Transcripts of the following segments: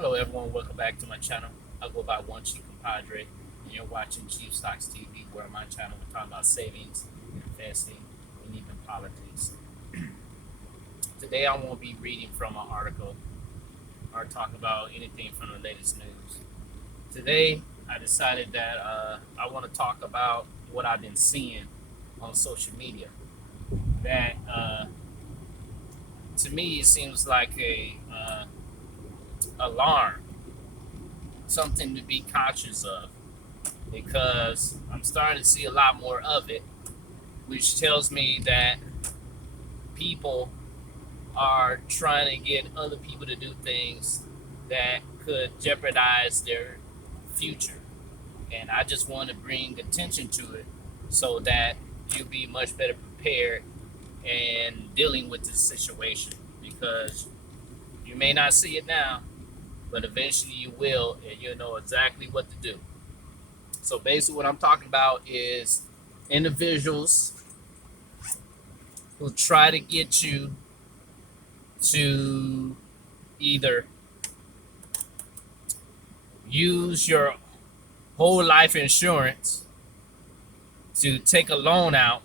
Hello, everyone. Welcome back to my channel. I go by One Chief Compadre, and you're watching Chief Stocks TV, where on my channel we're talking about savings, investing, and even politics. Today, I won't be reading from an article or talk about anything from the latest news. Today, I decided that I want to talk about what I've been seeing on social media. That to me, it seems like a alarm, something to be conscious of, because I'm starting to see a lot more of it, which tells me that people are trying to get other people to do things that could jeopardize their future. And I just want to bring attention to it so that you'll be much better prepared in dealing with this situation, because you may not see it now, but eventually you will, and you'll know exactly what to do. So basically, what I'm talking about is individuals who try to get you to either use your whole life insurance to take a loan out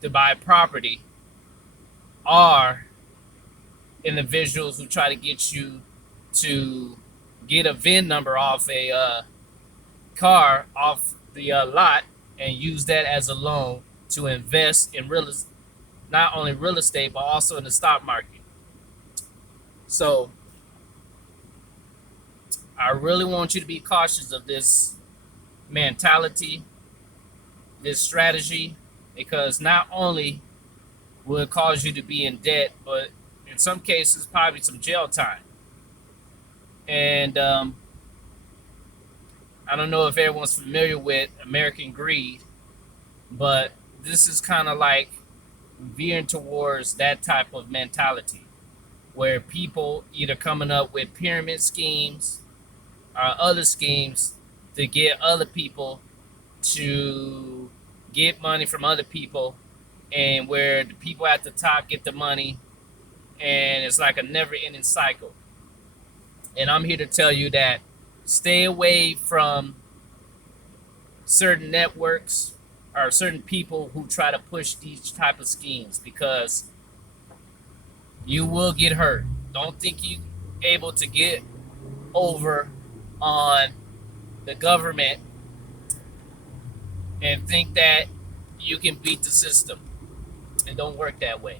to buy property, or individuals who try to get you to get a VIN number off a car off the lot and use that as a loan to invest in not only real estate but also in the stock market. So I really want you to be cautious of this mentality, this strategy, because not only will it cause you to be in debt, but in some cases probably some jail time. And I don't know if everyone's familiar with American Greed, but this is kind of like veering towards that type of mentality where people either coming up with pyramid schemes or other schemes to get other people to get money from other people, and where the people at the top get the money, and it's like a never-ending cycle. And I'm here to tell you that stay away from certain networks or certain people who try to push these type of schemes, because you will get hurt. Don't think you able to get over on the government and think that you can beat the system. It don't work that way.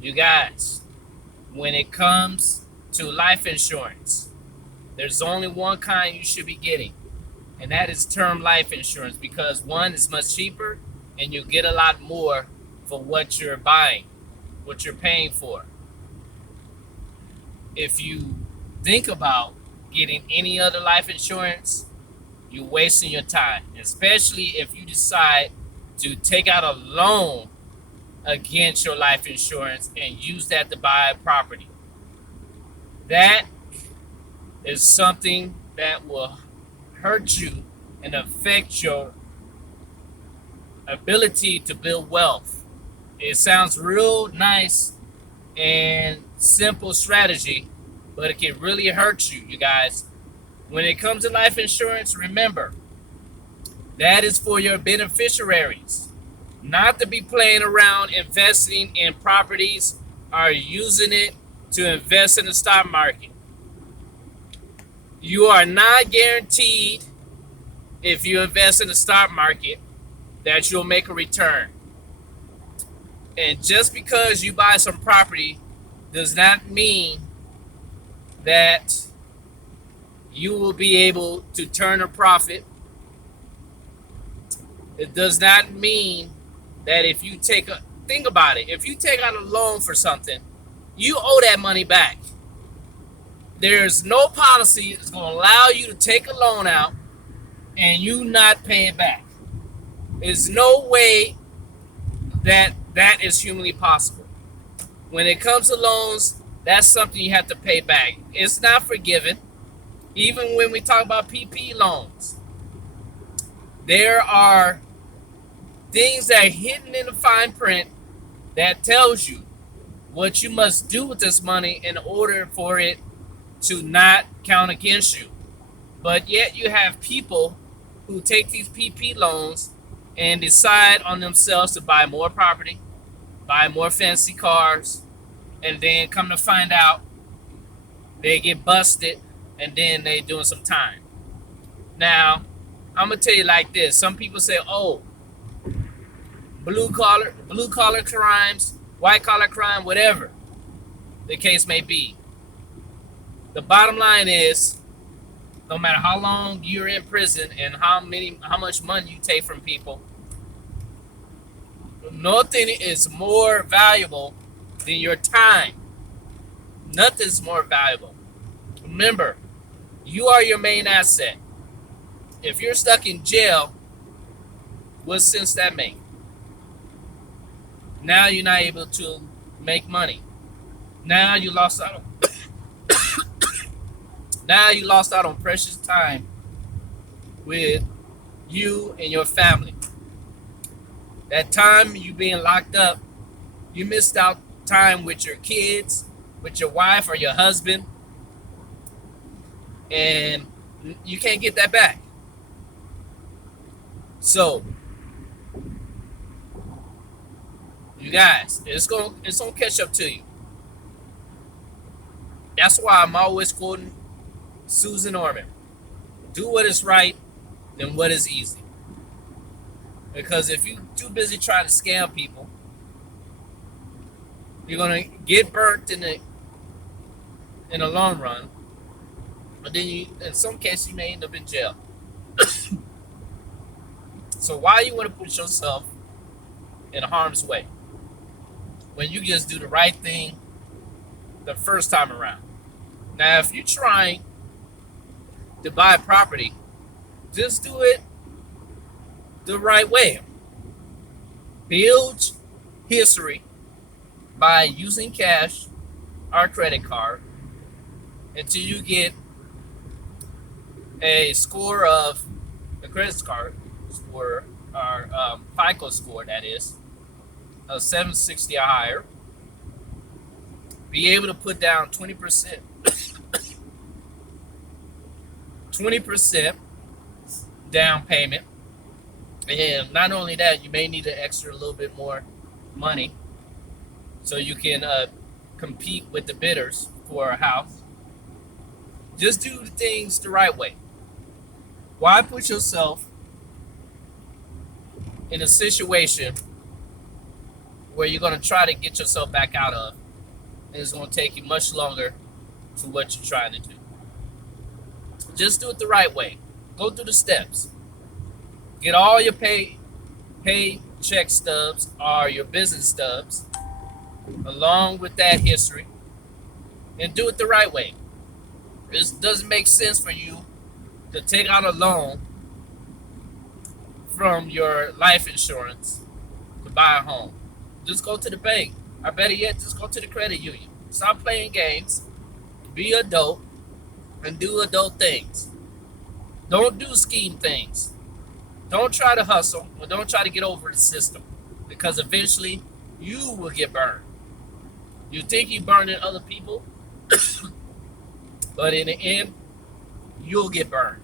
You guys, when it comes to life insurance, there's only one kind you should be getting, and that is term life insurance, because one is much cheaper and you get a lot more for what you're buying, what you're paying for. If you think about getting any other life insurance, you're wasting your time, especially if you decide to take out a loan against your life insurance and use that to buy a property. That is something that will hurt you and affect your ability to build wealth. It sounds real nice and simple strategy, but it can really hurt you, you guys. When it comes to life insurance, remember, that is for your beneficiaries, not to be playing around investing in properties or using it to invest in the stock market. You are not guaranteed, if you invest in the stock market, that you'll make a return. And just because you buy some property does not mean that you will be able to turn a profit. It does not mean that if you think about it, if you take out a loan for something, you owe that money back. There's no policy that's going to allow you to take a loan out and you not pay it back. There's no way that that is humanly possible. When it comes to loans, that's something you have to pay back. It's not forgiven. Even when we talk about PP loans, there are things that are hidden in the fine print that tells you what you must do with this money in order for it to not count against you. But yet you have people who take these PP loans and decide on themselves to buy more property, buy more fancy cars, and then come to find out they get busted and then they doing some time. Now, I'm gonna tell you like this. Some people say, oh, blue collar crimes, white collar crime, whatever the case may be. The bottom line is, no matter how long you're in prison and how much money you take from people, nothing is more valuable than your time. Nothing's more valuable. Remember, you are your main asset. If you're stuck in jail, what sense that make? Now you're not able to make money. Now you lost out on now you lost out on precious time with you and your family. That time you being locked up, you missed out time with your kids, with your wife or your husband, and you can't get that back. So, you guys, it's gonna catch up to you. That's why I'm always quoting Susan Orman. Do what is right than what is easy. Because if you're too busy trying to scam people, you're gonna get burnt in the long run. But then in some cases, you may end up in jail. So why you want to put yourself in harm's way when you just do the right thing the first time around? Now, if you're trying to buy property, just do it the right way. Build history by using cash or credit card until you get a score of the credit card score or FICO score, that is, of 760 or higher. Be able to put down 20%. 20% down payment. And not only that, you may need an extra little bit more money so you can compete with the bidders for a house. Just do the things the right way. Why put yourself in a situation where you're going to try to get yourself back out of, and it's going to take you much longer to what you're trying to do? Just do it the right way. Go through the steps. Get all your paycheck stubs or your business stubs along with that history, and do it the right way. It doesn't make sense for you to take out a loan from your life insurance to buy a home. Just go to the bank. Or better yet, just go to the credit union. Stop playing games. Be adult and do adult things. Don't do scheme things. Don't try to hustle, or don't try to get over the system, because eventually you will get burned. You think you're burning other people, but in the end, you'll get burned.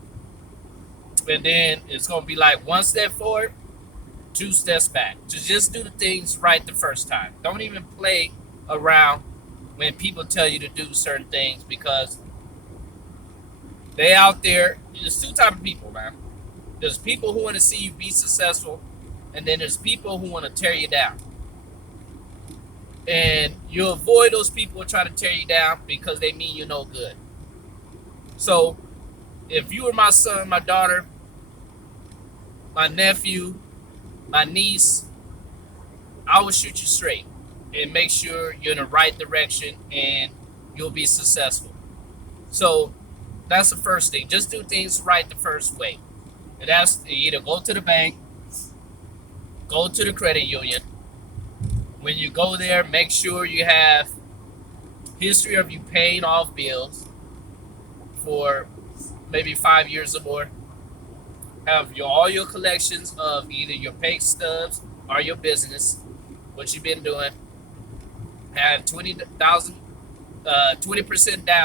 And then it's going to be like one step forward, two steps back. Just do the things right the first time. Don't even play around when people tell you to do certain things, because they out there. There's two types of people, man. There's people who want to see you be successful, and then there's people who want to tear you down. And you avoid those people who try to tear you down because they mean you no good. So if you were my son, my daughter, my nephew, my niece, I will shoot you straight and make sure you're in the right direction and you'll be successful. So that's the first thing. Just do things right the first way. And that's either go to the bank, go to the credit union. When you go there, make sure you have history of you paying off bills for maybe 5 years or more. Have all your collections of either your pay stubs or your business, what you've been doing. Have 20% down